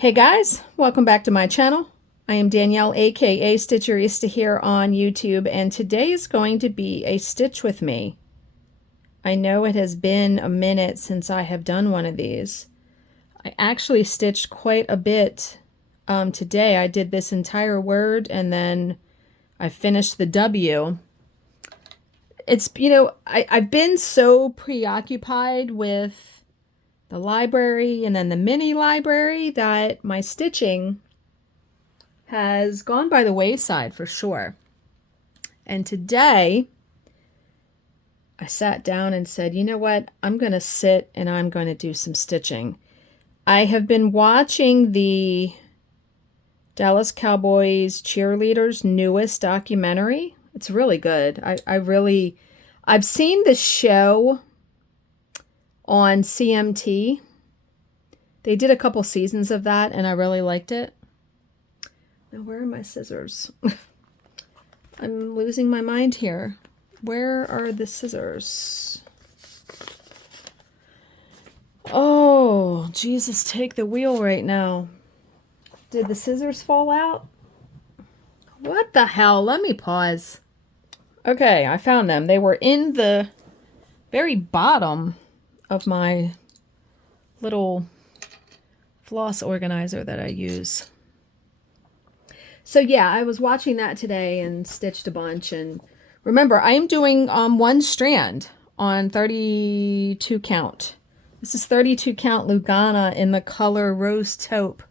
Hey guys, welcome back to my channel. I am Danielle, aka Stitcherista here on YouTube, and today is going to be a stitch with me. I know it has been a minute since I have done one of these. I actually stitched quite a bit today. I did this entire word and then I finished the W. I've been so preoccupied with the library and then the mini library that my stitching has gone by the wayside for sure. And today I sat down and said, you know what? I'm going to sit and I'm going to do some stitching. I have been watching the Dallas Cowboys cheerleaders' newest documentary. It's really good. I've seen the show on CMT. They did a couple seasons of that and I really liked it. Now, where are my scissors? I'm losing my mind here. Where are the scissors? Oh, Jesus, take the wheel right now. Did the scissors fall out? What the hell? Let me pause. Okay, I found them. They were in the very bottom of my little floss organizer that I use. So yeah, I was watching that today and stitched a bunch. And remember, I am doing one strand on 32 count. This is 32 count Lugana in the color Rose Taupe,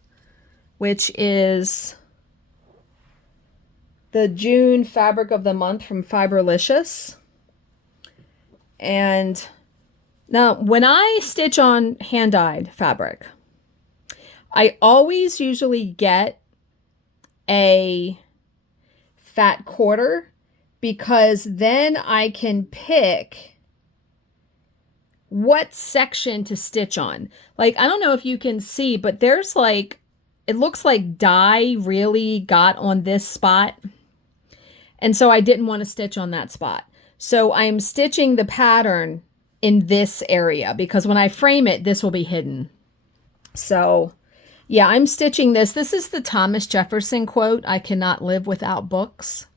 which is the June fabric of the month from Fiberlicious. And now, when I stitch on hand-dyed fabric, I always usually get a fat quarter because then I can pick what section to stitch on. Like, I don't know if you can see, but there's like, it looks like dye really got on this spot. And so I didn't want to stitch on that spot. So I'm stitching the pattern in this area because when I frame it, this will be hidden. So yeah, I'm stitching this. This is the Thomas Jefferson quote, "I cannot live without books."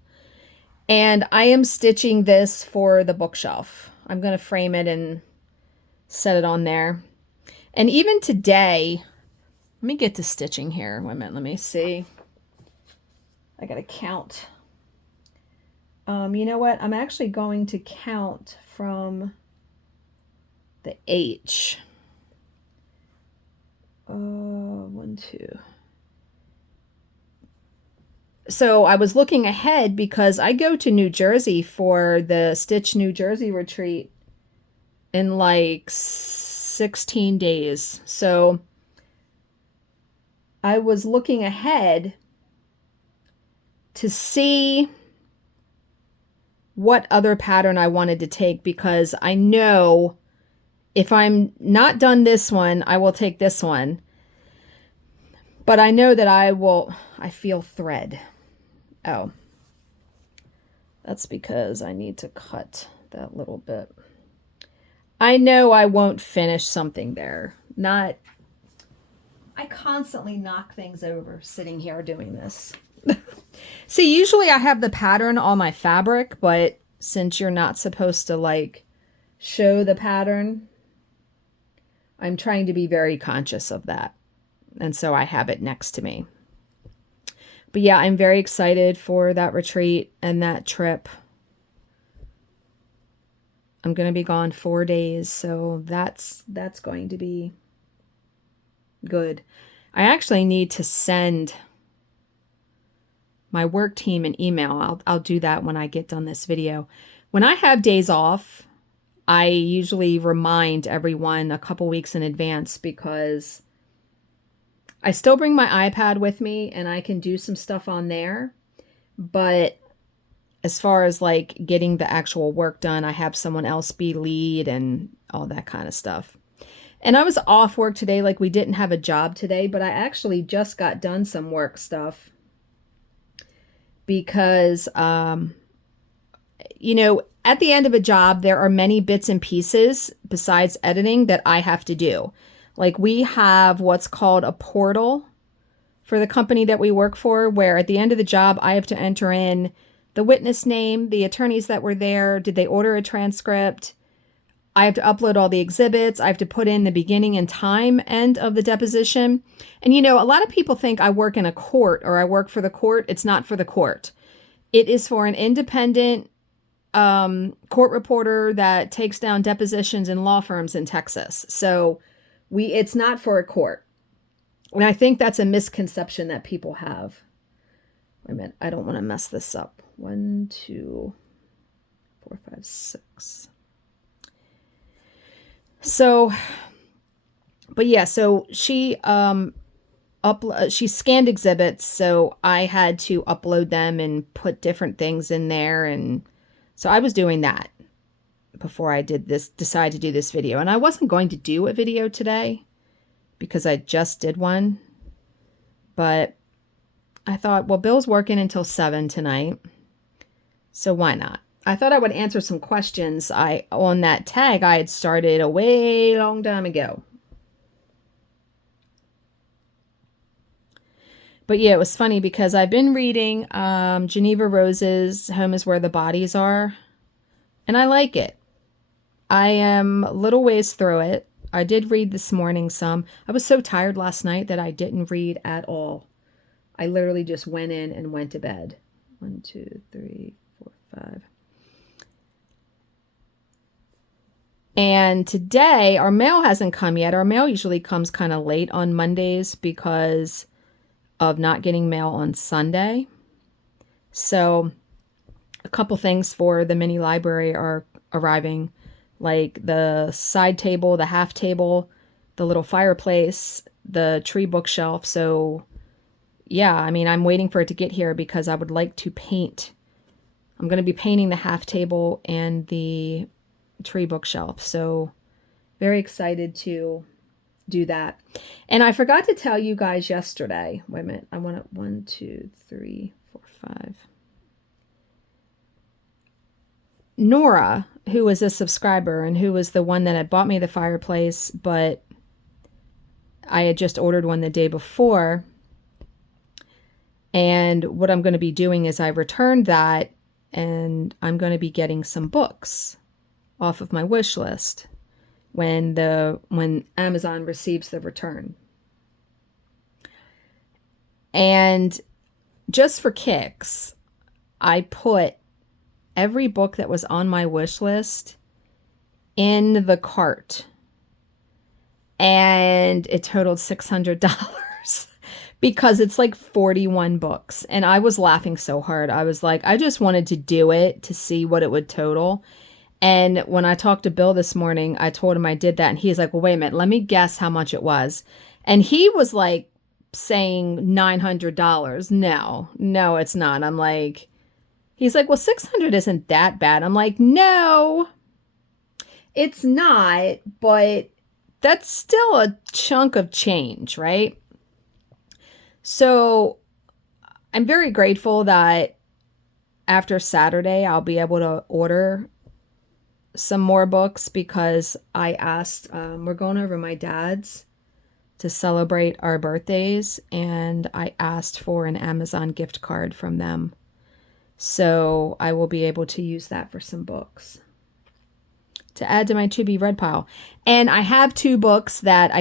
And I am stitching this for the bookshelf. I'm going to frame it and set it on there. And even today, let me get to stitching here. Wait a minute, let me see. I got to count. You know what? I'm actually going to count from the H. 1, 2. So I was looking ahead because I go to New Jersey for the Stitch New Jersey retreat in like 16 days. So I was looking ahead to see what other pattern I wanted to take because I know if I'm not done this one, I will take this one. But I know that I feel thread. Oh, that's because I need to cut that little bit. I know I won't finish something there. I constantly knock things over sitting here doing this. See, usually I have the pattern on my fabric, but since you're not supposed to like show the pattern, I'm trying to be very conscious of that. And so I have it next to me. But yeah, I'm very excited for that retreat and that trip. I'm going to be gone 4 days, so that's going to be good. I actually need to send my work team an email. I'll do that when I get done this video. When I have days off, I usually remind everyone a couple weeks in advance because I still bring my iPad with me and I can do some stuff on there. But as far as like getting the actual work done, I have someone else be lead and all that kind of stuff. And I was off work today, like we didn't have a job today, but I actually just got done some work stuff because, you know, at the end of a job, there are many bits and pieces besides editing that I have to do. Like we have what's called a portal for the company that we work for, where at the end of the job, I have to enter in the witness name, the attorneys that were there, did they order a transcript? I have to upload all the exhibits. I have to put in the beginning and time end of the deposition. And a lot of people think I work in a court or I work for the court. It's not for the court. It is for an independent court reporter that takes down depositions in law firms in Texas. So it's not for a court. And I think that's a misconception that people have. Wait a minute. I don't want to mess this up. 1, 2, 4, 5, 6. So, but yeah, so she she scanned exhibits, so I had to upload them and put different things in there, and so I was doing that before I decided to do this video. And I wasn't going to do a video today because I just did one, but I thought, well, Bill's working until 7 tonight, so why not? I thought I would answer some questions on that tag I had started a way long time ago. But yeah, it was funny because I've been reading Geneva Rose's Home is Where the Bodies Are, and I like it. I am a little ways through it. I did read this morning some. I was so tired last night that I didn't read at all. I literally just went in and went to bed. 1, 2, 3, 4, 5. And today, our mail hasn't come yet. Our mail usually comes kind of late on Mondays because of not getting mail on Sunday. So a couple things for the mini library are arriving, like the side table, the half table, the little fireplace, the tree bookshelf. So yeah, I mean, I'm waiting for it to get here because I would like to paint. I'm going to be painting the half table and the tree bookshelf. So very excited to do that. And I forgot to tell you guys yesterday. Wait a minute. I want it 1, 2, 3, 4, 5. Nora, who was a subscriber and who was the one that had bought me the fireplace, but I had just ordered one the day before. And what I'm going to be doing is I returned that, and I'm going to be getting some books off of my wish list when Amazon receives the return. And just for kicks, I put every book that was on my wish list in the cart, and it totaled $600 because it's like 41 books. And I was laughing so hard. I was like, I just wanted to do it to see what it would total. And when I talked to Bill this morning, I told him I did that. And he's like, well, wait a minute, let me guess how much it was. And he was like saying $900. No, it's not. I'm like, he's like, well, 600 isn't that bad. I'm like, no, it's not, but that's still a chunk of change, right? So I'm very grateful that after Saturday, I'll be able to order some more books because I asked, we're going over my dad's to celebrate our birthdays, and I asked for an Amazon gift card from them. So I will be able to use that for some books to add to my to be read pile. And I have 2 books that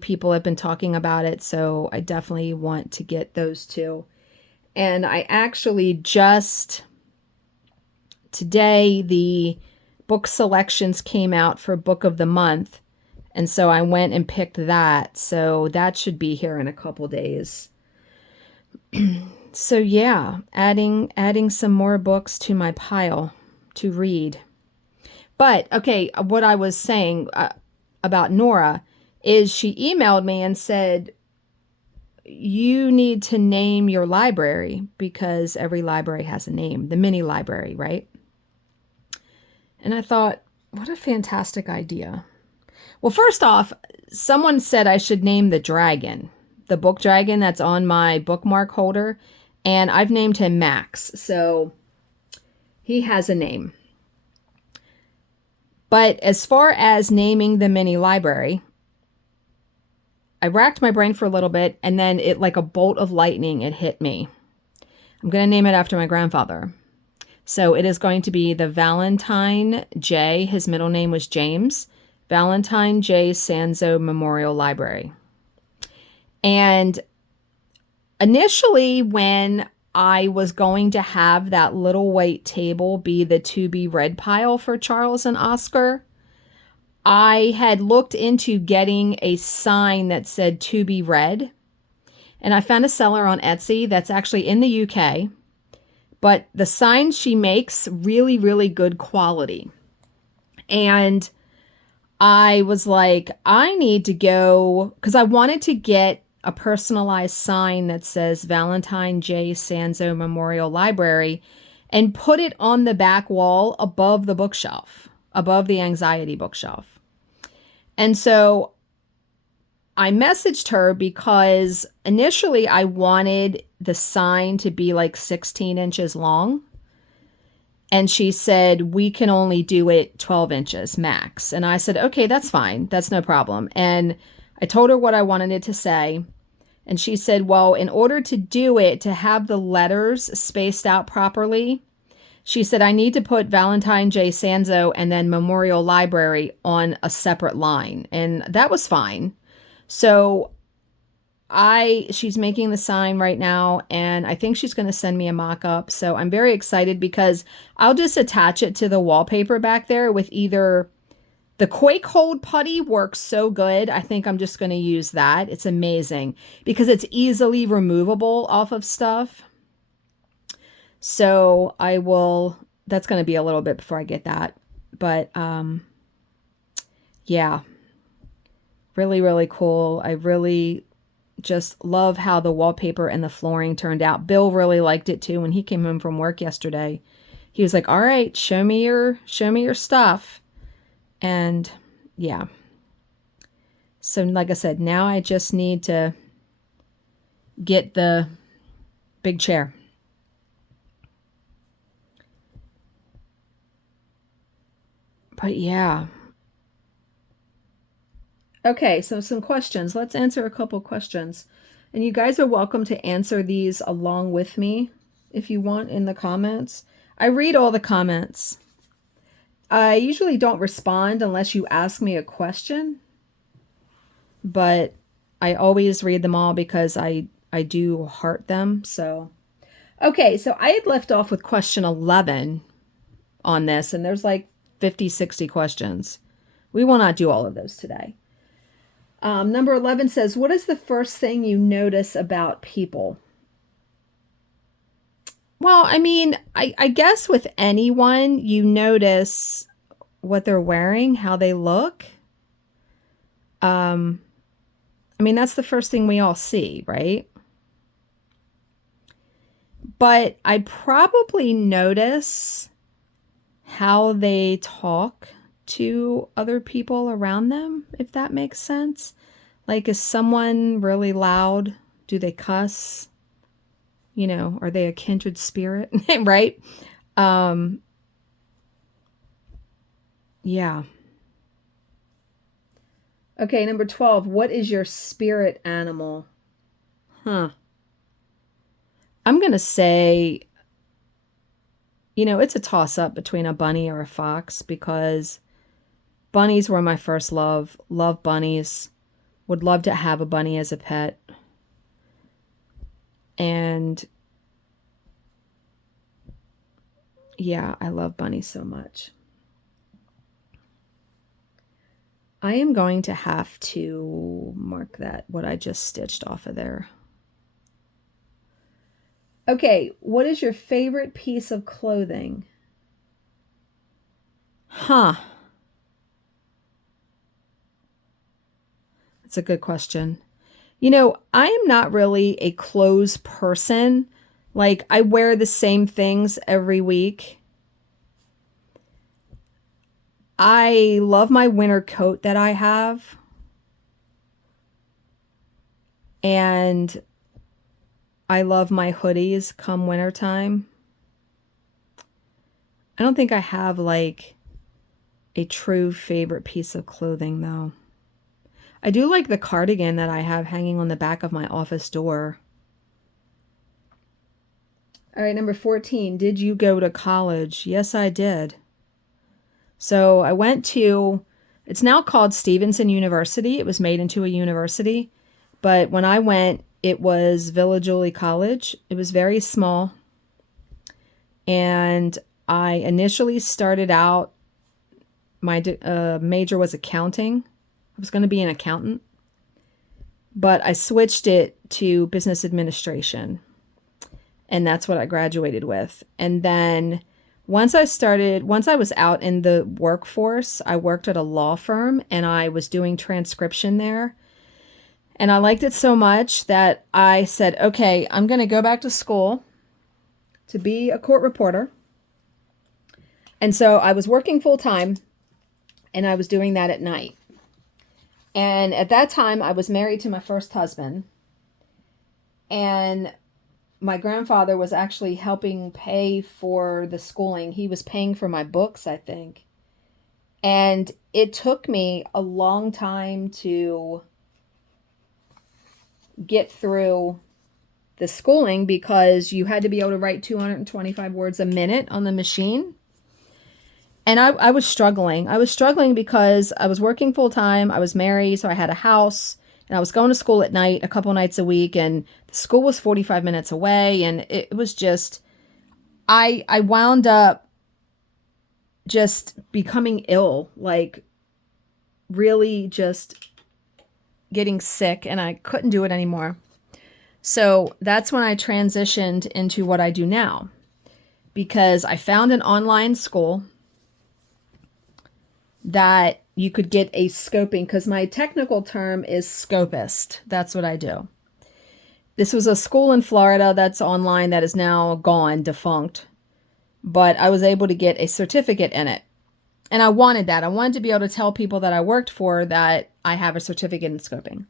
people have been talking about it, so I definitely want to get those 2. And I actually just today, the book selections came out for Book of the Month. And so I went and picked that. So that should be here in a couple days. So yeah, adding some more books to my pile to read. But okay, what I was saying about Nora is she emailed me and said, you need to name your library because every library has a name, the mini library, right? And I thought, what a fantastic idea. Well, first off, someone said I should name the dragon, the book dragon that's on my bookmark holder, and I've named him Max, so he has a name. But as far as naming the mini library, I racked my brain for a little bit, and then it, like a bolt of lightning, it hit me. I'm going to name it after my grandfather. So it is going to be the Valentine J. His middle name was James. Valentine J. Sanzo Memorial Library. And initially, when I was going to have that little white table be the to be read pile for Charles and Oscar, I had looked into getting a sign that said to be read. And I found a seller on Etsy that's actually in the UK. But the sign she makes, really, really good quality. And I was like, I need to go, because I wanted to get a personalized sign that says Valentine J. Sanzo Memorial Library and put it on the back wall above the bookshelf, above the anxiety bookshelf. And so I messaged her because initially I wanted the sign to be like 16 inches long. And she said, we can only do it 12 inches max. And I said, okay, that's fine. That's no problem. And I told her what I wanted it to say. And she said, well, in order to do it, to have the letters spaced out properly, she said, I need to put Valentine J. Sanzo and then Memorial Library on a separate line. And that was fine. So she's making the sign right now, and I think she's going to send me a mock-up. So I'm very excited because I'll just attach it to the wallpaper back there with either the Quake Hold putty works so good. I think I'm just going to use that. It's amazing because it's easily removable off of stuff. So that's going to be a little bit before I get that. But yeah, really, really cool. I really just love how the wallpaper and the flooring turned out. Bill really liked it too. When he came home from work yesterday, he was like, all right, show me your stuff. And yeah. So like I said, now I just need to get the big chair. But yeah. Okay, so some questions. Let's answer a couple questions. And you guys are welcome to answer these along with me if you want in the comments. I read all the comments. I usually don't respond unless you ask me a question, but I always read them all because I do heart them. So, okay, so I had left off with question 11 on this, and there's like 50, 60 questions. We will not do all of those today. Number 11 says, what is the first thing you notice about people? Well, I mean, I guess with anyone, you notice what they're wearing, how they look. I mean, that's the first thing we all see, right? But I probably notice how they talk to other people around them, if that makes sense. Like, is someone really loud? Do they cuss? You know, are they a kindred spirit? Right? Yeah. Okay, number 12. What is your spirit animal? I'm going to say, you know, it's a toss-up between a bunny or a fox because bunnies were my first love. Love bunnies. Would love to have a bunny as a pet. And yeah, I love bunnies so much. I am going to have to mark that, what I just stitched off of there. Okay, what is your favorite piece of clothing? That's a good question. You know, I am not really a clothes person. Like, I wear the same things every week. I love my winter coat that I have. And I love my hoodies come wintertime. I don't think I have like a true favorite piece of clothing though. I do like the cardigan that I have hanging on the back of my office door. All right, number 14. Did you go to college? Yes, I did. So I went to, it's now called Stevenson University. It was made into a university. But when I went, it was Villa Julie College. It was very small. And I initially started out, my major was accounting. I was going to be an accountant. But I switched it to business administration. And that's what I graduated with. And then once I was out in the workforce, I worked at a law firm and I was doing transcription there. And I liked it so much that I said, okay, I'm going to go back to school to be a court reporter. And so I was working full time and I was doing that at night. And at that time, I was married to my first husband. And my grandfather was actually helping pay for the schooling. He was paying for my books, I think. And it took me a long time to get through the schooling because you had to be able to write 225 words a minute on the machine. And I was struggling. I was struggling because I was working full time. I was married, so I had a house. And I was going to school at night a couple nights a week, and the school was 45 minutes away, and it was just, I wound up just becoming ill, like really just getting sick, and I couldn't do it anymore. So that's when I transitioned into what I do now, because I found an online school that you could get a scoping, because my technical term is scopist. That's what I do. This was a school in Florida that's online that is now gone, defunct. But I was able to get a certificate in it. And I wanted that. I wanted to be able to tell people that I worked for that I have a certificate in scoping.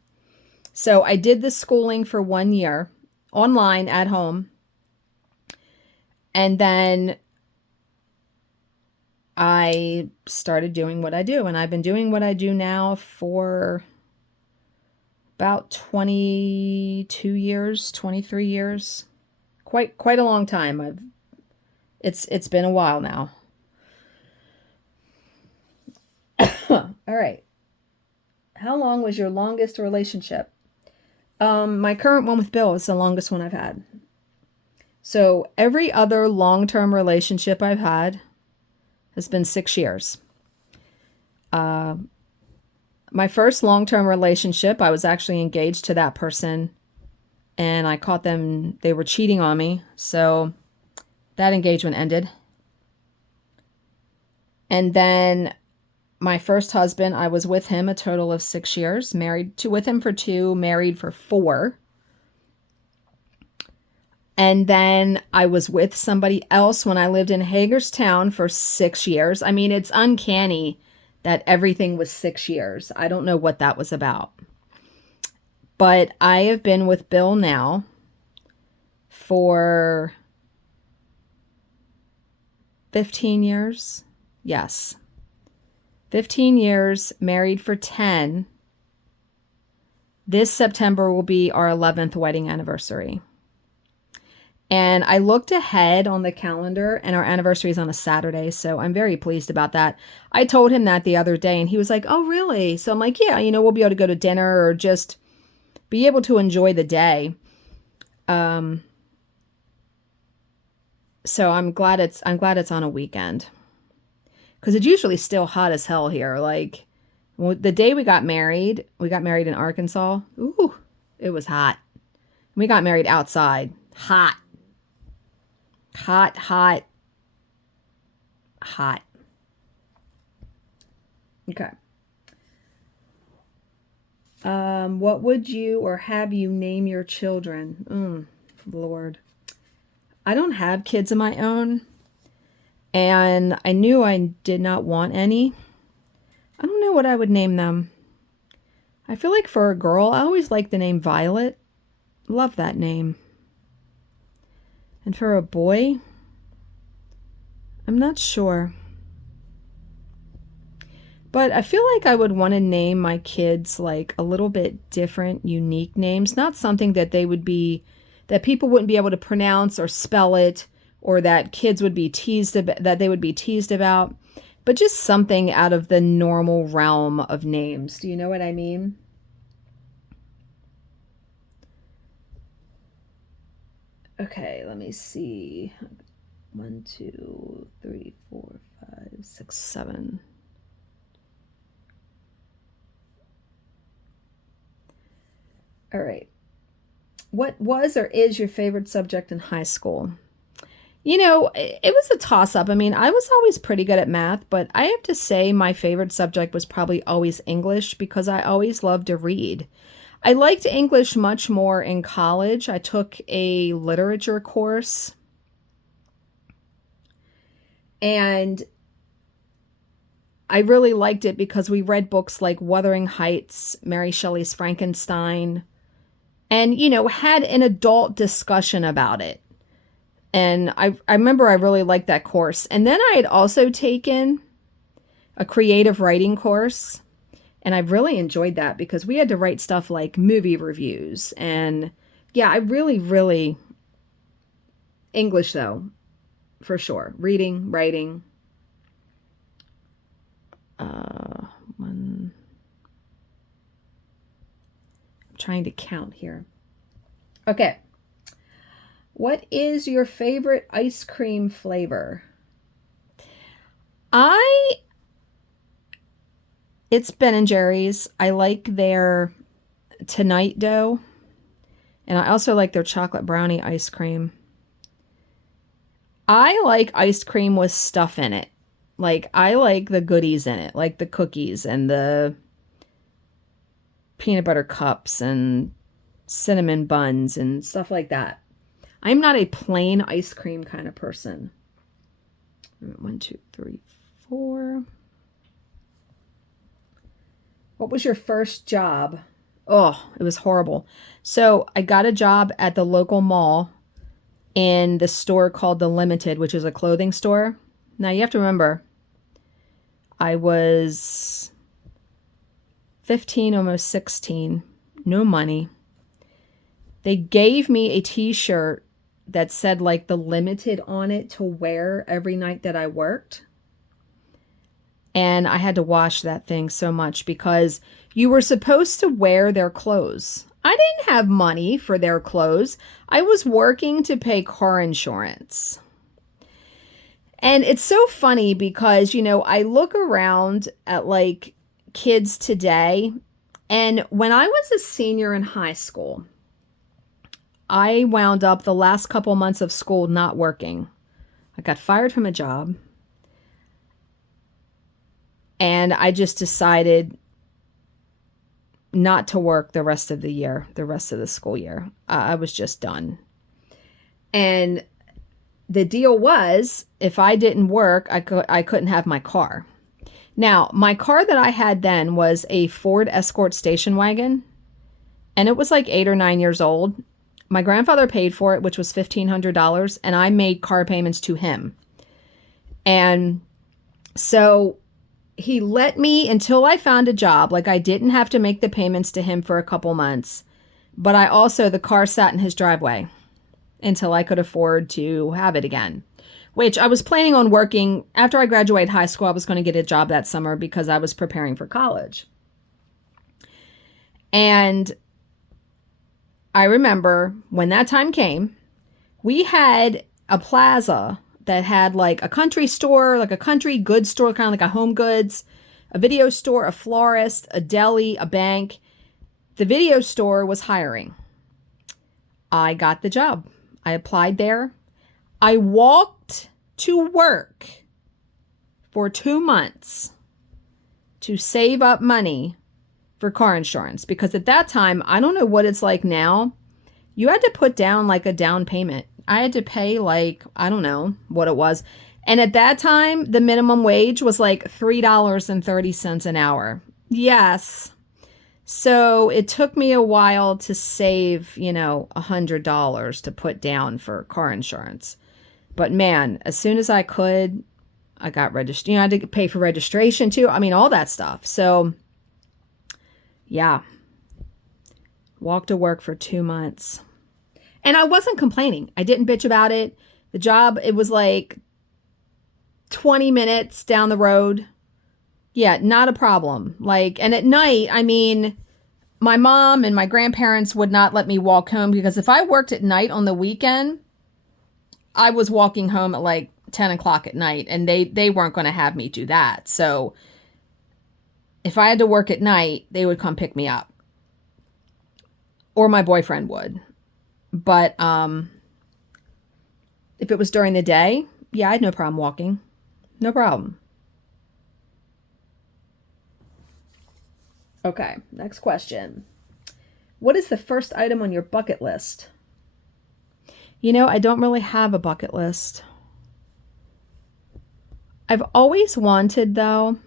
So I did this schooling for 1 year, online at home. And then I started doing what I do, and I've been doing what I do now for about 22 years, 23 years. Quite a long time. It's been a while now. All right. How long was your longest relationship? My current one with Bill is the longest one I've had. So every other long-term relationship I've had has been 6 years. My first long-term relationship, I was actually engaged to that person, and I caught them, they were cheating on me, so that engagement ended. And then my first husband, I was with him a total of 6 years, with him for 2, married for 4. And then I was with somebody else when I lived in Hagerstown for 6 years. I mean, it's uncanny that everything was 6 years. I don't know what that was about. But I have been with Bill now for 15 years. Yes. 15 years, married for 10. This September will be our 11th wedding anniversary. And I looked ahead on the calendar, and our anniversary is on a Saturday, so I'm very pleased about that. I told him that the other day, and he was like, oh, really? So I'm like, yeah, we'll be able to go to dinner or just be able to enjoy the day. So I'm glad it's on a weekend, because it's usually still hot as hell here. Like the day we got married in Arkansas. Ooh, it was hot. We got married outside. Hot. Hot, hot, hot. Okay. What would you or have you name your children? Lord. I don't have kids of my own, and I knew I did not want any. I don't know what I would name them. I feel like for a girl, I always liked the name Violet. Love that name. And for a boy, I'm not sure. But I feel like I would want to name my kids like a little bit different, unique names, not something that that people wouldn't be able to pronounce or spell it, or that kids would be teased about, that they would be teased about, but just something out of the normal realm of names. Do you know what I mean? Okay, let me see. 1, 2, 3, 4, 5, 6, 7. All right. What was or is your favorite subject in high school? It was a toss up. I mean, I was always pretty good at math, but I have to say my favorite subject was probably always English because I always loved to read. I liked English much more in college. I took a literature course, and I really liked it because we read books like Wuthering Heights, Mary Shelley's Frankenstein, and, had an adult discussion about it. And I remember I really liked that course. And then I had also taken a creative writing course, and I really enjoyed that because we had to write stuff like movie reviews. And yeah, I really, really, English though, for sure. Reading, writing. I'm trying to count here. Okay. What is your favorite ice cream flavor? It's Ben & Jerry's. I like their Tonight dough, and I also like their chocolate brownie ice cream. I like ice cream with stuff in it. Like, I like the goodies in it, like the cookies and the peanut butter cups and cinnamon buns and stuff like that. I'm not a plain ice cream kind of person. 1, 2, 3, 4. What was your first job? Oh, it was horrible. So I got a job at the local mall in the store called The Limited, which is a clothing store. Now you have to remember, I was 15, almost 16, no money. They gave me a t-shirt that said like The Limited on it to wear every night that I worked. And I had to wash that thing so much because you were supposed to wear their clothes. I didn't have money for their clothes. I was working to pay car insurance. And it's so funny because, I look around at like kids today, and when I was a senior in high school, I wound up the last couple months of school not working. I got fired from a job. And I just decided not to work the rest of the year, the rest of the school year. I was just done. And the deal was, if I didn't work, I couldn't have my car. Now, my car that I had then was a Ford Escort station wagon, and it was like 8 or 9 years old. My grandfather paid for it, which was $1,500, and I made car payments to him. And so he let me until I found a job. Like, I didn't have to make the payments to him for a couple months, but the car sat in his driveway until I could afford to have it again, which I was planning on working. After I graduated high school, I was going to get a job that summer because I was preparing for college. And I remember when that time came, we had a plaza that had like a country store, like a country goods store, kind of like a Home Goods, a video store, a florist, a deli, a bank. The video store was hiring. I got the job. I applied there. I walked to work for 2 months to save up money for car insurance, because at that time, I don't know what it's like now, you had to put down like a down payment. I had to pay like, I don't know what it was. And at that time, the minimum wage was like $3.30 an hour. Yes. So it took me a while to save, $100 to put down for car insurance. But man, as soon as I could, I got registered. I had to pay for registration too. I mean, all that stuff. So, yeah. Walked to work for 2 months. And I wasn't complaining. I didn't bitch about it. The job, it was like 20 minutes down the road. Yeah, not a problem. Like, and at night, I mean, my mom and my grandparents would not let me walk home because if I worked at night on the weekend, I was walking home at like 10 o'clock at night, and they weren't going to have me do that. So if I had to work at night, they would come pick me up, or my boyfriend would. But if it was during the day, yeah, I had no problem walking. No problem. Okay, next question. What is the first item on your bucket list? I don't really have a bucket list. I've always wanted, though,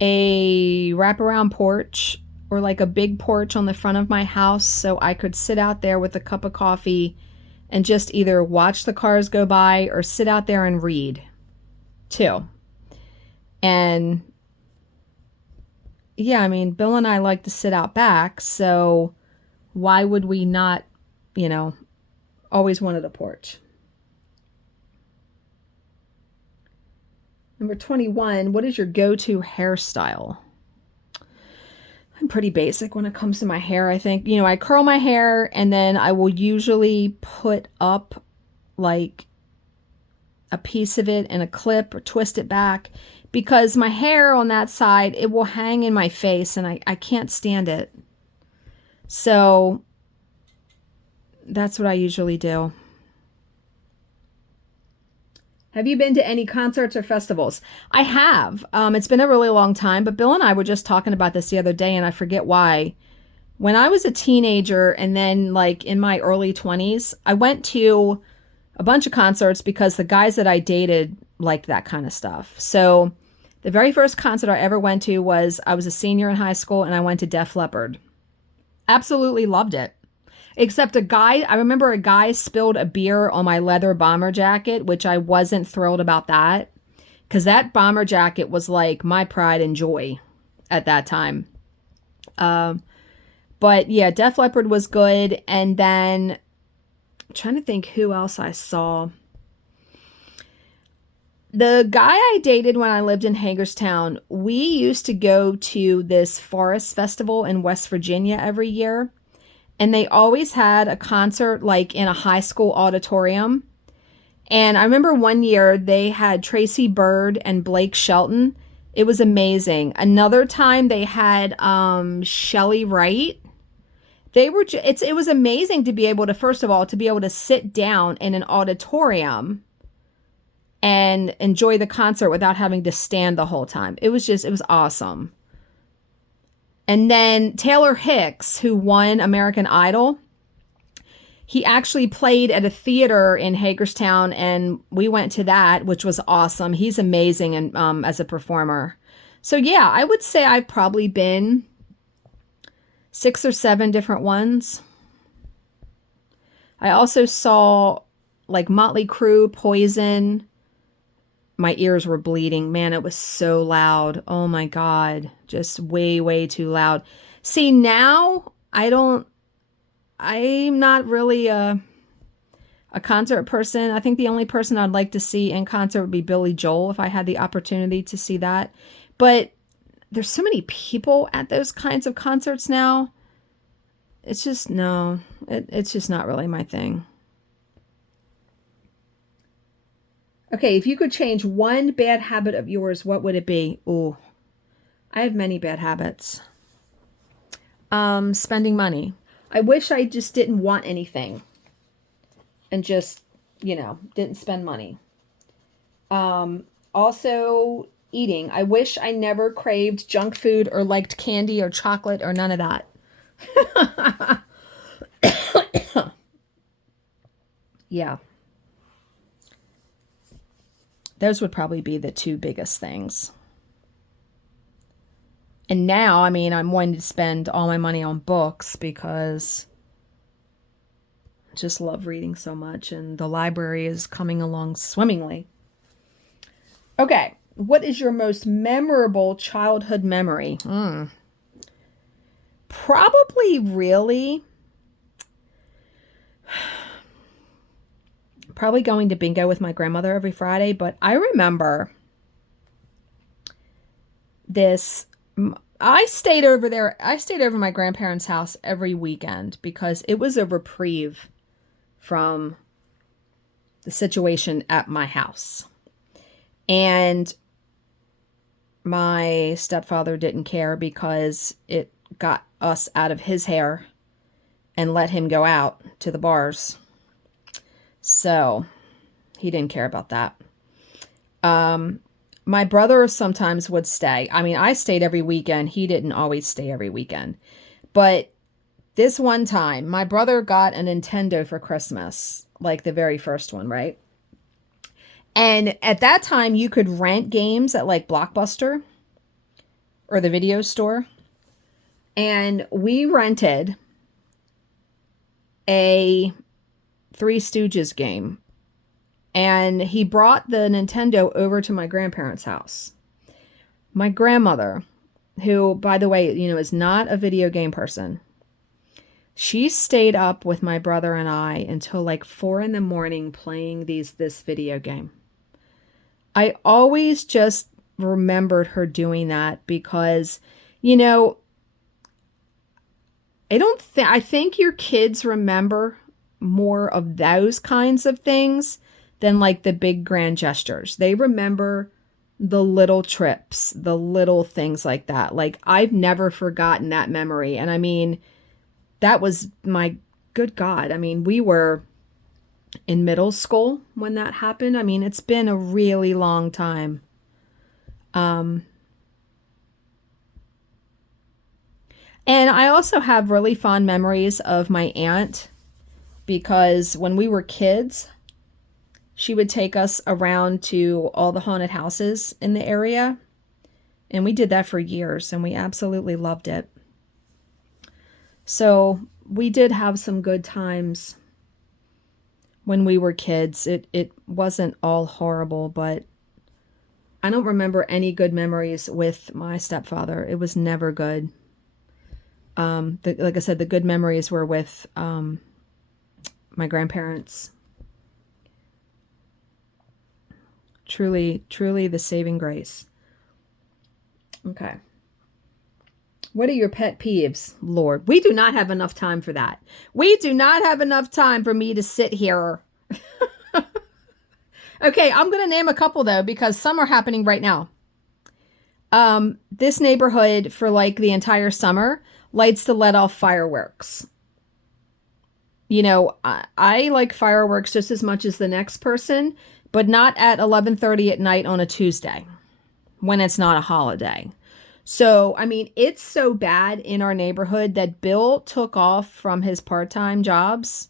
a wraparound porch or like a big porch on the front of my house so I could sit out there with a cup of coffee and just either watch the cars go by or sit out there and read, too. And yeah, I mean, Bill and I like to sit out back, so why would we not, always wanted a porch? Number 21, what is your go-to hairstyle? I'm pretty basic when it comes to my hair, I think. I curl my hair, and then I will usually put up like a piece of it in a clip or twist it back, because my hair on that side, it will hang in my face, and I can't stand it. So that's what I usually do. Have you been to any concerts or festivals? I have. It's been a really long time, but Bill and I were just talking about this the other day, and I forget why. When I was a teenager and then like in my early 20s, I went to a bunch of concerts because the guys that I dated liked that kind of stuff. So the very first concert I ever went to was, I was a senior in high school, and I went to Def Leppard. Absolutely loved it. Except I remember a guy spilled a beer on my leather bomber jacket, which I wasn't thrilled about that, because that bomber jacket was like my pride and joy at that time. But yeah, Def Leppard was good. And then I'm trying to think who else I saw. The guy I dated when I lived in Hagerstown, we used to go to this forest festival in West Virginia every year. And they always had a concert like in a high school auditorium. And I remember one year they had Tracy Byrd and Blake Shelton. It was amazing. Another time they had Shelley Wright. It was amazing to be able to, first of all, to be able to sit down in an auditorium and enjoy the concert without having to stand the whole time. It was awesome. And then Taylor Hicks, who won American Idol, he actually played at a theater in Hagerstown, and we went to that, which was awesome. He's amazing and as a performer. So yeah, I would say I've probably been 6 or 7 different ones. I also saw like Motley Crue, Poison. My ears were bleeding. Man, it was so loud. Oh my God. Just way, way too loud. See, now I'm not really a concert person. I think the only person I'd like to see in concert would be Billy Joel if I had the opportunity to see that. But there's so many people at those kinds of concerts now. It's just, no, it's just not really my thing. Okay, if you could change one bad habit of yours, what would it be? Ooh, I have many bad habits. Spending money. I wish I just didn't want anything and just, didn't spend money. Also, eating. I wish I never craved junk food or liked candy or chocolate or none of that. Yeah. Those would probably be the 2 biggest things. And now, I mean, I'm wanting to spend all my money on books because I just love reading so much, and the library is coming along swimmingly. Okay. What is your most memorable childhood memory? Probably really. Probably going to bingo with my grandmother every Friday, but I remember this. I stayed over there. I stayed over my grandparents' house every weekend because it was a reprieve from the situation at my house. And my stepfather didn't care because it got us out of his hair and let him go out to the bars. So he didn't care about that. My brother sometimes would stay. I mean, I stayed every weekend. He didn't always stay every weekend. But this one time, my brother got a Nintendo for Christmas, like the very first one, right? And at that time, you could rent games at like Blockbuster or the video store. And we rented a Three Stooges game. And he brought the Nintendo over to my grandparents' house. My grandmother, who, by the way, is not a video game person, she stayed up with my brother and I until like 4 a.m. playing this video game. I always just remembered her doing that because, I think your kids remember more of those kinds of things than like the big grand gestures. They remember the little trips, the little things like that. Like I've never forgotten that memory. And I mean, that was my good God. I mean, we were in middle school when that happened. I mean, it's been a really long time. And I also have really fond memories of my aunt because when we were kids, she would take us around to all the haunted houses in the area. And we did that for years and we absolutely loved it. So we did have some good times when we were kids. It wasn't all horrible, but I don't remember any good memories with my stepfather. It was never good. Like I said, the good memories were with my grandparents. Truly, truly the saving grace. Okay. What are your pet peeves, Lord? We do not have enough time for that. We do not have enough time for me to sit here. Okay, I'm going to name a couple though, because some are happening right now. This neighborhood for like the entire summer likes to let off fireworks. I like fireworks just as much as the next person, but not at 11:30 at night on a Tuesday when it's not a holiday. So, I mean, it's so bad in our neighborhood that Bill took off from his part-time jobs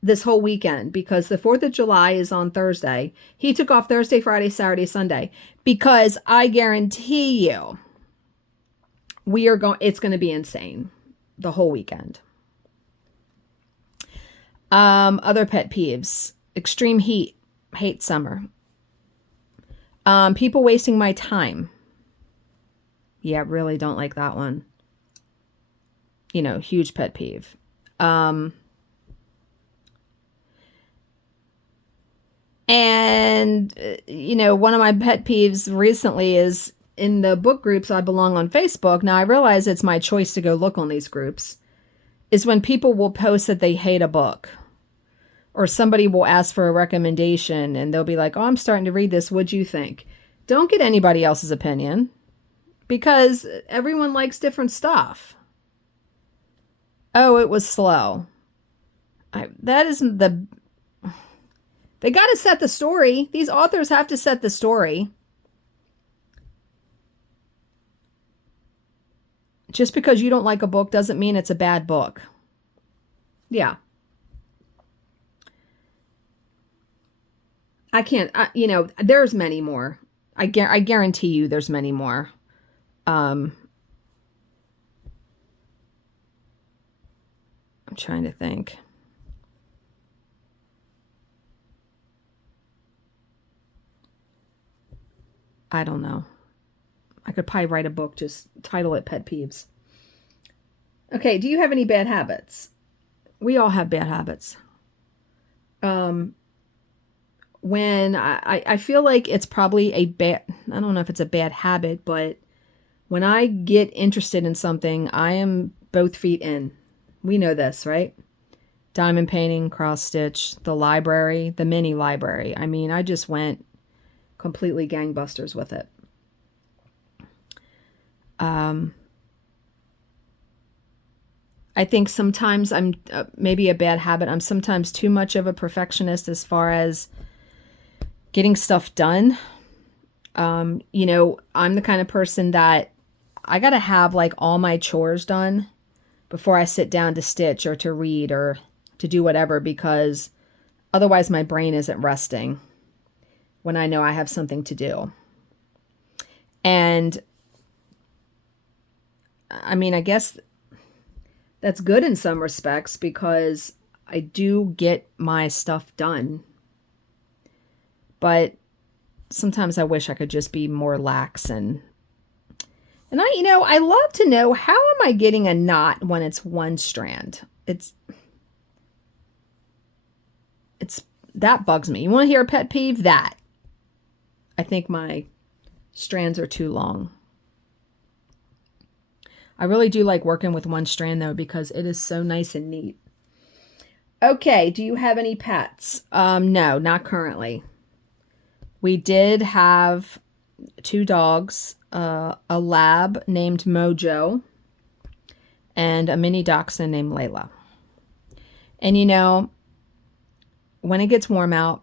this whole weekend because the 4th of July is on Thursday. He took off Thursday, Friday, Saturday, Sunday because I guarantee you it's going to be insane the whole weekend. Other pet peeves, extreme heat, hate summer. People wasting my time. Yeah, really don't like that one. Huge pet peeve. And, one of my pet peeves recently is in the book groups I belong on Facebook. Now, I realize it's my choice to go look on these groups, is when people will post that they hate a book. Or somebody will ask for a recommendation and they'll be like, oh, I'm starting to read this. What'd you think? Don't get anybody else's opinion because everyone likes different stuff. Oh, it was slow. That isn't the... They got to set the story. These authors have to set the story. Just because you don't like a book doesn't mean it's a bad book. Yeah. I can't, there's many more. I guarantee you there's many more. I'm trying to think. I don't know. I could probably write a book, just title it Pet Peeves. Okay, do you have any bad habits? We all have bad habits. When I feel like it's probably a bad, I don't know if it's a bad habit, but when I get interested in something, I am both feet in. We know this, right? Diamond painting, cross stitch, the library, the mini library. I mean, I just went completely gangbusters with it. I think sometimes I'm maybe a bad habit. I'm sometimes too much of a perfectionist as far as getting stuff done. I'm the kind of person that I got to have like all my chores done before I sit down to stitch or to read or to do whatever, because otherwise my brain isn't resting when I know I have something to do. And I mean, I guess that's good in some respects because I do get my stuff done. But sometimes I wish I could just be more lax and I love to know, how am I getting a knot when it's one strand? It's that bugs me. You want to hear a pet peeve? That I think my strands are too long. I really do like working with one strand though, because it is so nice and neat. Okay, do you have any pets? No, not currently. We did have 2 dogs, a lab named Mojo and a mini dachshund named Layla. And when it gets warm out,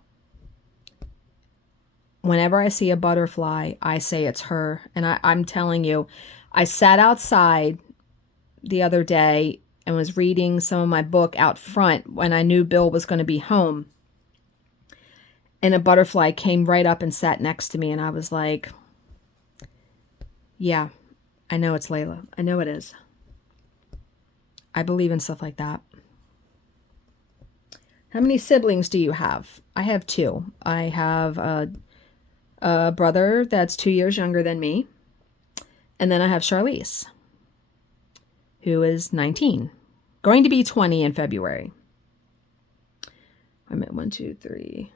whenever I see a butterfly, I say it's her. And I'm telling you, I sat outside the other day and was reading some of my book out front when I knew Bill was going to be home. And a butterfly came right up and sat next to me. And I was like, yeah, I know it's Layla. I know it is. I believe in stuff like that. How many siblings do you have? I have 2. I have a brother that's 2 years younger than me. And then I have Charlize, who is 19, going to be 20 in February. I'm at 1, 2, 3.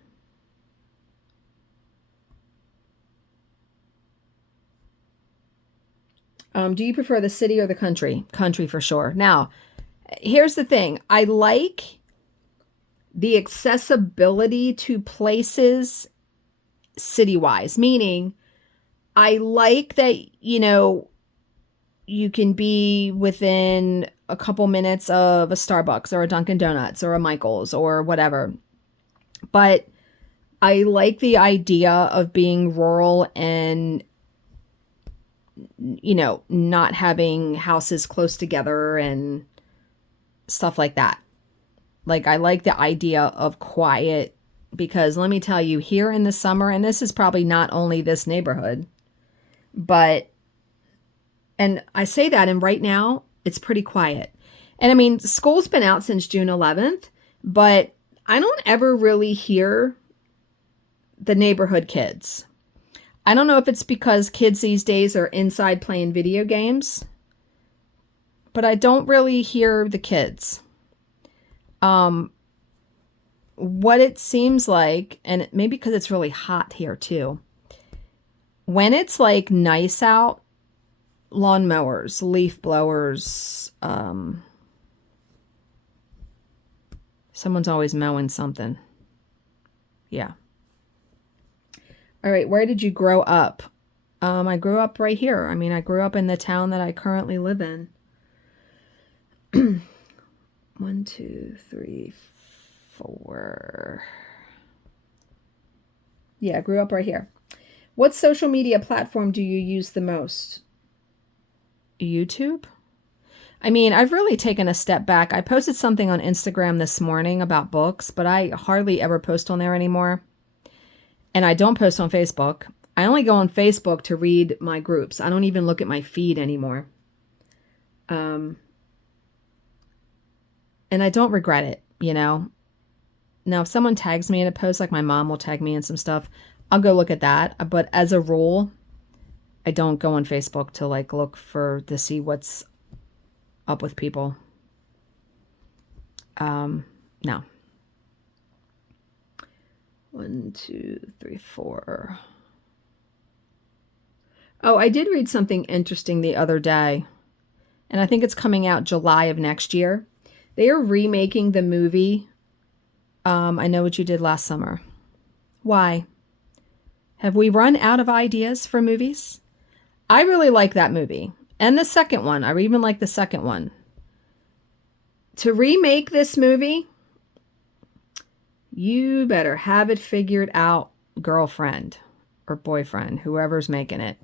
Do you prefer the city or the country? Country for sure. Now, here's the thing. I like the accessibility to places city-wise, meaning I like that, you can be within a couple minutes of a Starbucks or a Dunkin' Donuts or a Michael's or whatever. But I like the idea of being rural and not having houses close together and stuff like that. Like, I like the idea of quiet, because let me tell you, here in the summer, and this is probably not only this neighborhood, and I say that, and right now it's pretty quiet. And I mean, school's been out since June 11th, but I don't ever really hear the neighborhood kids. I don't know if it's because kids these days are inside playing video games, but I don't really hear the kids. What it seems like, and maybe because it's really hot here too, when it's like nice out, lawnmowers, leaf blowers, someone's always mowing something. Yeah. All right, where did you grow up? I grew up right here. I mean, I grew up in the town that I currently live in. 1, 2, 3, 4. Yeah, I grew up right here. What social media platform do you use the most? YouTube? I mean, I've really taken a step back. I posted something on Instagram this morning about books, but I hardly ever post on there anymore. And I don't post on Facebook. I only go on Facebook to read my groups. I don't even look at my feed anymore. And I don't regret it, Now, if someone tags me in a post, like my mom will tag me in some stuff, I'll go look at that. But as a rule, I don't go on Facebook to like look to see what's up with people. No. 1, 2, 3, 4. Oh, I did read something interesting the other day, and I think it's coming out July of next year. They are remaking the movie, I Know What You Did Last Summer. Why? Have we run out of ideas for movies? I really like that movie. And the second one. I even like the second one. To remake this movie, you better have it figured out, girlfriend or boyfriend, whoever's making it.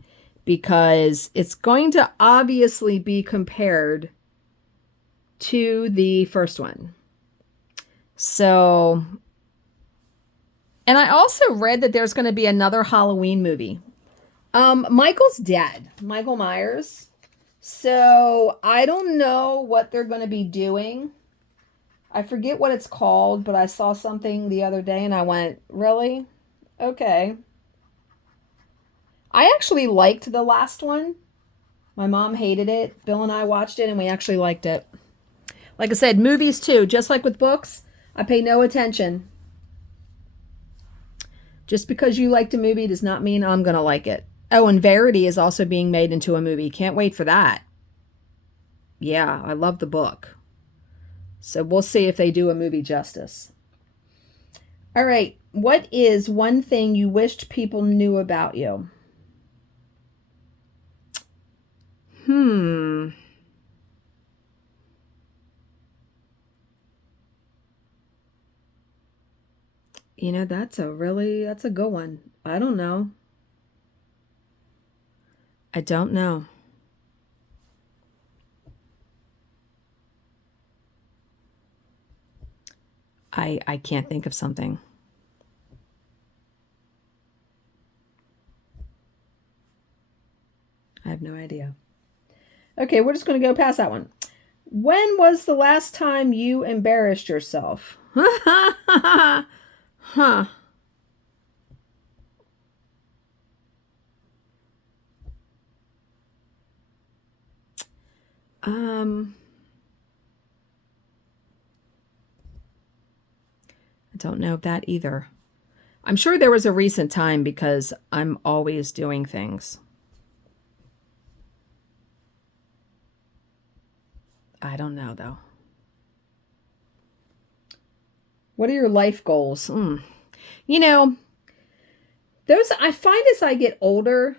Because it's going to obviously be compared to the first one. So, and I also read that there's going to be another Halloween movie. Michael's dead. Michael Myers. So I don't know what they're going to be doing. I forget what it's called, but I saw something the other day and I went, really? Okay. I actually liked the last one. My mom hated it. Bill and I watched it and we actually liked it. Like I said, movies too. Just like with books, I pay no attention. Just because you liked a movie does not mean I'm going to like it. Oh, and Verity is also being made into a movie. Can't wait for that. Yeah, I love the book. So we'll see if they do a movie justice. All right. What is one thing you wished people knew about you? You know, that's a good one. I don't know. I don't know. I can't think of something. I have no idea. Okay, we're just going to go past that one. When was the last time you embarrassed yourself? Huh. I don't know that either. I'm sure there was a recent time because I'm always doing things. I don't know though. What are your life goals? You know, those I find as I get older,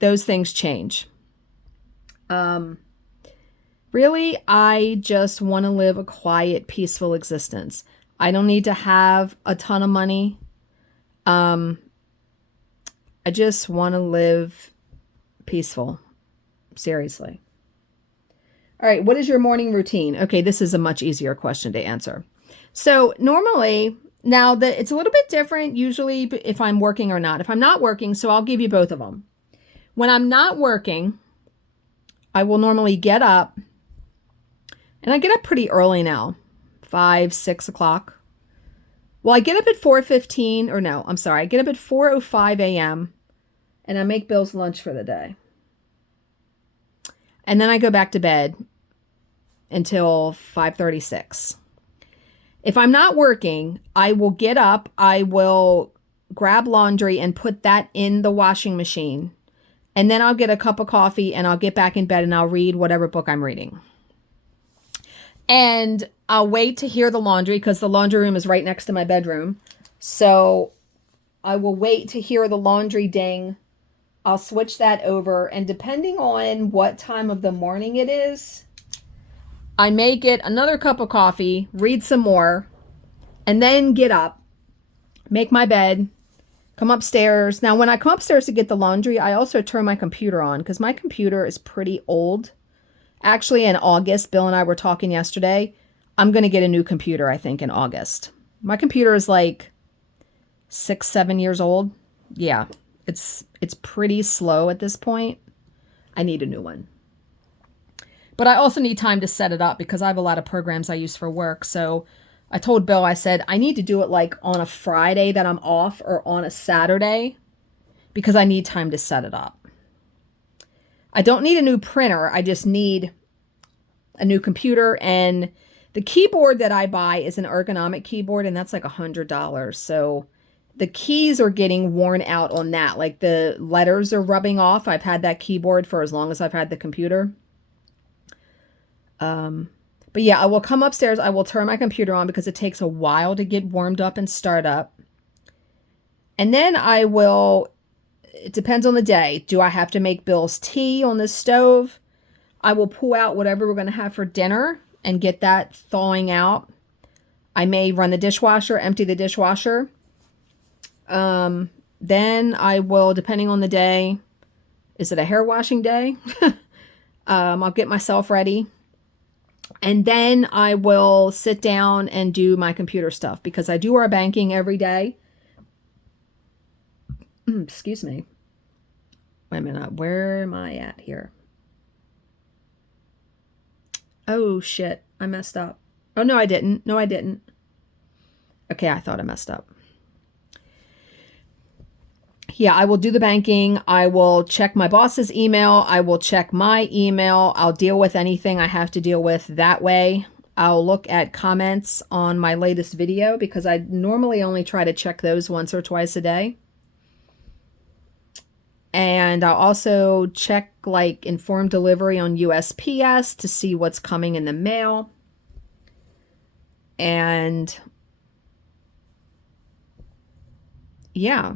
those things change. Really, I just want to live a quiet, peaceful existence. I don't need to have a ton of money. I just want to live peaceful. Seriously. All right, what is your morning routine? Okay, this is a much easier question to answer. So normally, now that it's a little bit different usually if I'm working or not. If I'm not working, so I'll give you both of them. When I'm not working, I will normally get up, and I get up pretty early now, 5, 6 o'clock. Well, I get up at 4:15, or no, I'm sorry, I get up at 4:05 a.m., and I make Bill's lunch for the day. And then I go back to bed until 5:36. If I'm not working, I will get up, I will grab laundry and put that in the washing machine. And then I'll get a cup of coffee and I'll get back in bed and I'll read whatever book I'm reading. And I'll wait to hear the laundry because the laundry room is right next to my bedroom. So I will wait to hear the laundry ding. I'll switch that over. And depending on what time of the morning it is, I may get another cup of coffee, read some more, and then get up, make my bed, come upstairs. Now, when I come upstairs to get the laundry, I also turn my computer on because my computer is pretty old. Actually, in August, Bill and I were talking yesterday. I'm going to get a new computer, I think, in August. My computer is like 6, 7 years old. Yeah, it's pretty slow at this point. I need a new one. But I also need time to set it up because I have a lot of programs I use for work. So I told Bill, I said, I need to do it like on a Friday that I'm off or on a Saturday because I need time to set it up. I don't need a new printer. I just need a new computer, and the keyboard that I buy is an ergonomic keyboard, and that's like $100. So the keys are getting worn out on that. Like the letters are rubbing off. I've had that keyboard for as long as I've had the computer. But yeah, I will come upstairs. I will turn my computer on because it takes a while to get warmed up and start up. And then I will, it depends on the day. Do I have to make Bill's tea on the stove? I will pull out whatever we're going to have for dinner and get that thawing out. I may run the dishwasher, empty the dishwasher. Then I will, depending on the day, is it a hair washing day? I'll get myself ready. And then I will sit down and do my computer stuff because I do our banking every day. Excuse me. Wait a minute. Where am I at here? Oh, shit. I messed up. Oh, no, I didn't. No, I didn't. Okay, I thought I messed up. Yeah, I will do the banking. I will check my boss's email. I will check my email. I'll deal with anything I have to deal with that way. I'll look at comments on my latest video because I normally only try to check those once or twice a day. And I'll also check like informed delivery on USPS to see what's coming in the mail. And yeah.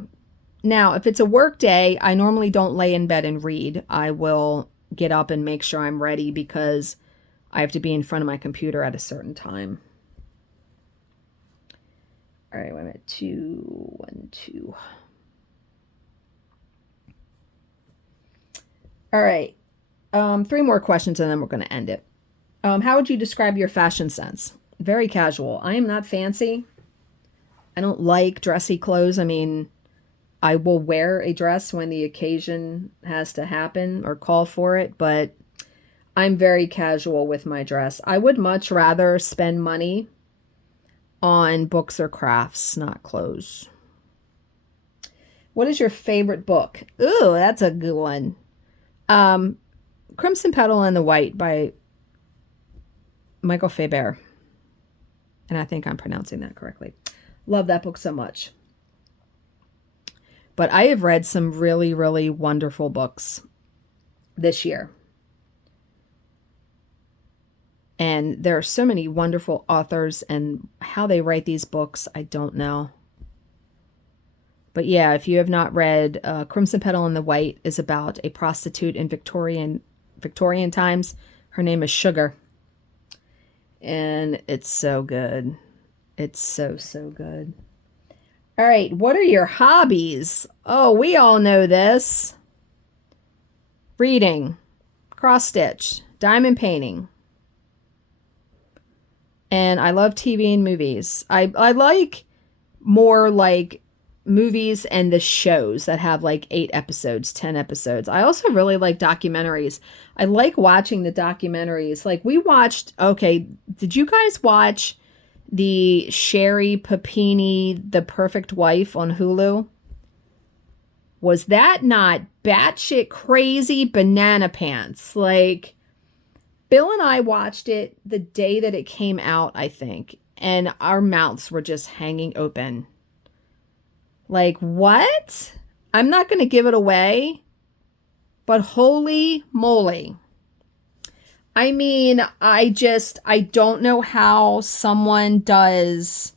Now, if it's a work day, I normally don't lay in bed and read. I will get up and make sure I'm ready because I have to be in front of my computer at a certain time. All right, wait a minute. 2, 1, 2. All right. 3 more questions and then we're going to end it. How would you describe your fashion sense? Very casual. I am not fancy. I don't like dressy clothes. I mean, I will wear a dress when the occasion has to happen or call for it, but I'm very casual with my dress. I would much rather spend money on books or crafts, not clothes. What is your favorite book? Ooh, that's a good one. Crimson Petal and the White by Michael Faber. And I think I'm pronouncing that correctly. Love that book so much. But I have read some really, really wonderful books this year. And there are so many wonderful authors, and how they write these books, I don't know. But yeah, if you have not read, Crimson Petal and the White is about a prostitute in Victorian times. Her name is Sugar. And it's so good. It's so, so good. All right, what are your hobbies? Oh, we all know this. Reading, cross-stitch, diamond painting. And I love TV and movies. I like more like movies and the shows that have like 8 episodes, 10 episodes. I also really like documentaries. I like watching the documentaries. Like we watched, okay, did you guys watch the Sherry Papini, The Perfect Wife on Hulu? Was that not batshit crazy banana pants? Like, Bill and I watched it the day that it came out, I think, and our mouths were just hanging open. Like, what? I'm not going to give it away, but holy moly. I mean, I don't know how someone does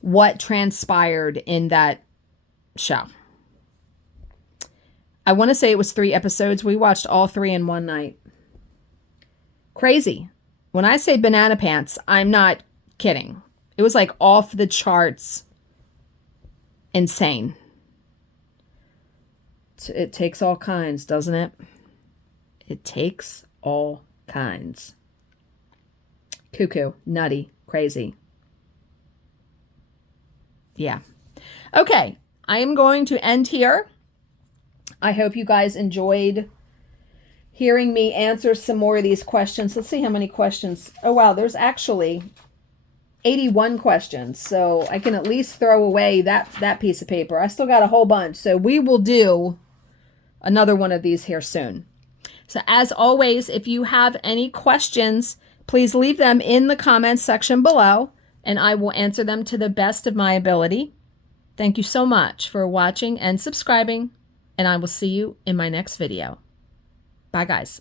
what transpired in that show. I want to say it was 3 episodes. We watched all 3 in one night. Crazy. When I say banana pants, I'm not kidding. It was like off the charts. Insane. It takes all kinds, doesn't it? It takes all kinds. Cuckoo, nutty, crazy. Yeah. Okay, I am going to end here. I hope you guys enjoyed hearing me answer some more of these questions. Let's see how many questions. Oh, wow, there's actually 81 questions, so I can at least throw away that piece of paper. I still got a whole bunch, so we will do another one of these here soon. So as always, if you have any questions, please leave them in the comments section below, and I will answer them to the best of my ability. Thank you so much for watching and subscribing, and I will see you in my next video. Bye, guys.